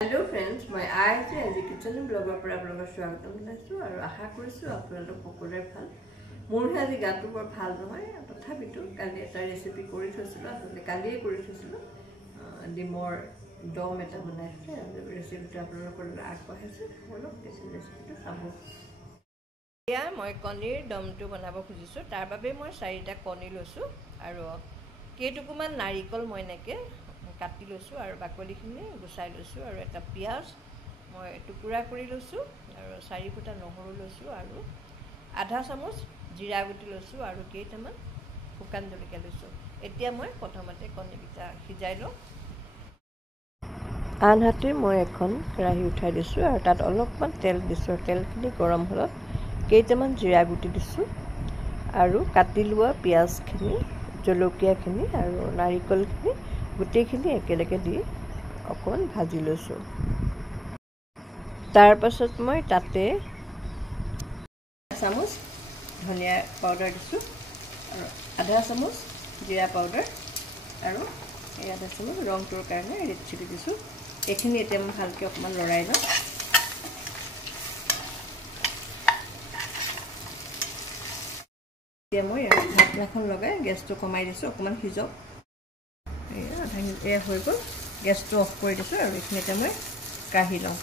Hello friends, my eyes as a kitchen blogger for blogger স্বাগতম জনাইছো আৰু আশা কৰিছো আপোনালোক সকলোৰে ভাল। মোৰ আজি গাটো বৰ ভাল নহয়, তথাপিতো কালি এটা ৰেচিপি কৰি থৈছিলো, আসলে কালিয়ে কৰি থৈছিলো। ডিমৰ দম এটা বনাইছো, ৰেচিপিটো আপোনালোকৰ আগবঢ়াইছো। অলপ ৰেচিপিটো চাব। এতিয়া মই কণীৰ দমটো বনাব খুজিছো। তাৰ বাবে মই 4টা কণী লৈছো আৰু কেইটুকুমান নাৰিকল মই এনেকৈ কাটি লৈছোঁ আৰু বাকলিখিনি গুচাই লৈছোঁ আৰু এটা পিঁয়াজ মই টুকুৰা কৰি লৈছোঁ আৰু 4 ফুটা নহৰু লৈছোঁ আৰু আধা চামুচ জিৰা গুটি লৈছোঁ আৰু কেইটামান শুকান জলকীয়া লৈছোঁ। এতিয়া মই প্ৰথমতে কণীকেইটা সিজাই লওঁ। আনহাতে মই এখন কেৰাহী উঠাই দিছোঁ আৰু তাত অলপমান তেল দিছোঁ। তেলখিনি গৰম হ'লত কেইটামান জিৰা গুটি দিছোঁ আৰু কাটি লোৱা পিঁয়াজখিনি, জলকীয়াখিনি আৰু নাৰিকলখিনি গোটেইখিনি একেলগে দি অকণমান ভাজি লৈছোঁ। তাৰ পাছত মই তাতে চামুচ ধনিয়া পাউডাৰ দিছোঁ আৰু আধা চামুচ জিৰা পাউডাৰ আৰু এই আধা চামুচ ৰংটোৰ কাৰণে ৰেড চিলি দিছোঁ। এইখিনি এতিয়া মই ভালকৈ অকণমান লৰাই লওঁ। এতিয়া মই ঢাকনাখন লগাই গেছটো কমাই দিছোঁ, অকণমান সিজক। এয়া হৈ গ'ল, গেছটো অফ কৰি দিছোঁ আৰু এইখিনিতে মই কাঢ়ি লওঁ।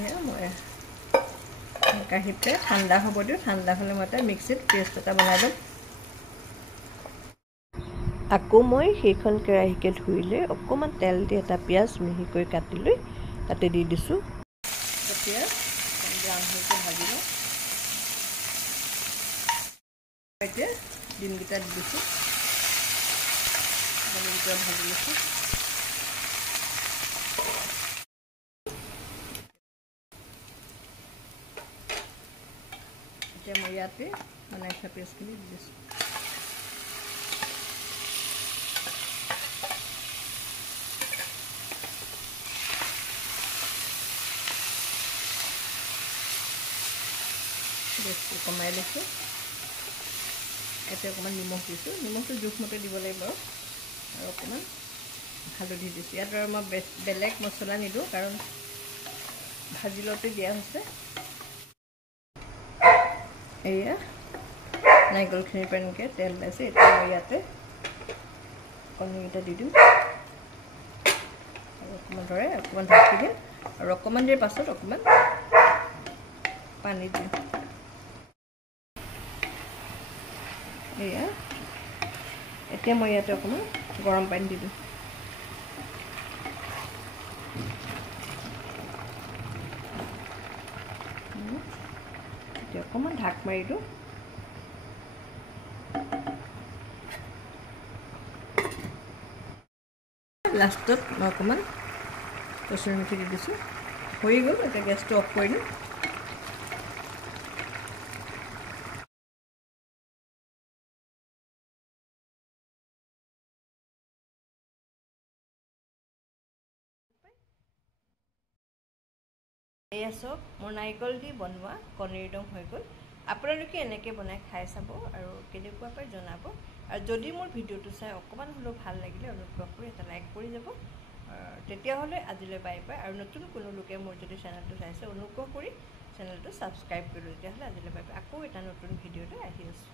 এয়া মই কাঢ়ি পেলাই ঠাণ্ডা হ'ব দিওঁ। ঠাণ্ডা হ'লে মই এটা মিক্সিত পেষ্ট এটা বনাই ল'ম। আকৌ মই সেইখন কেৰাহীকে ধুই লৈ অকণমান তেল দি এটা পিঁয়াজ মিহিকৈ কাটি লৈ তাতে দি দিছোঁ। এতিয়া ব্ৰাউন হৈ ভাজি লওঁ। এতিয়া ডিমকেইটা দি দিছোঁ, ডিমকেইটা ভাজি লৈছোঁ। এতিয়া মই ইয়াতে বনাই থোৱা পেষ্টখিনি দি দিছোঁ। গেছটো কমাই লৈছোঁ। এতিয়া অকণমান নিমখ দিছোঁ, নিমখটো জোখমতে দিব লাগিব আৰু অকণমান হালধি দিছোঁ। ইয়াত আৰু মই বেলেগ মছলা নিদিওঁ, কাৰণ ভাজি লওঁতে দিয়া হৈছে। এয়া নাৰিকলখিনিৰ পৰা এনেকৈ তেল ওলাইছে। এতিয়া মই ইয়াতে কণীকেইটা দি দিম আৰু অকণমান ধৰে অকণমান ঢাকি দিম আৰু অকণমান দেৰি পাছত অকণমান পানী দিম। এয়া এতিয়া মই ইয়াতে অকণমান গৰম পানী দি দিম। এতিয়া অকণমান ঢাক মাৰি দিওঁ। লাষ্টত মই অকণমান কচুৰি মেথি দি দিছোঁ। হৈ গ'ল, এতিয়া গেছটো অফ কৰি দিম। এয়া চাওক, মোৰ নাৰিকল দি বনোৱা কণীৰ দম হৈ গ'ল। আপোনালোকে এনেকৈ বনাই খাই চাব আৰু কেনেকুৱা পায় জনাব। আৰু যদি মোৰ ভিডিঅ'টো চাই অকণমান হ'লেও ভাল লাগিলে অনুগ্ৰহ কৰি এটা লাইক কৰি যাব। তেতিয়াহ'লে আজিলৈ বাই বাই। আৰু নতুন কোনো লোকে মোৰ যদি চেনেলটো চাইছে অনুগ্ৰহ কৰি চেনেলটো ছাবস্ক্ৰাইব কৰিলোঁ। তেতিয়াহ'লে আজিলৈ বাই বাই। আকৌ এটা নতুন ভিডিঅ'লৈ আহি আছোঁ।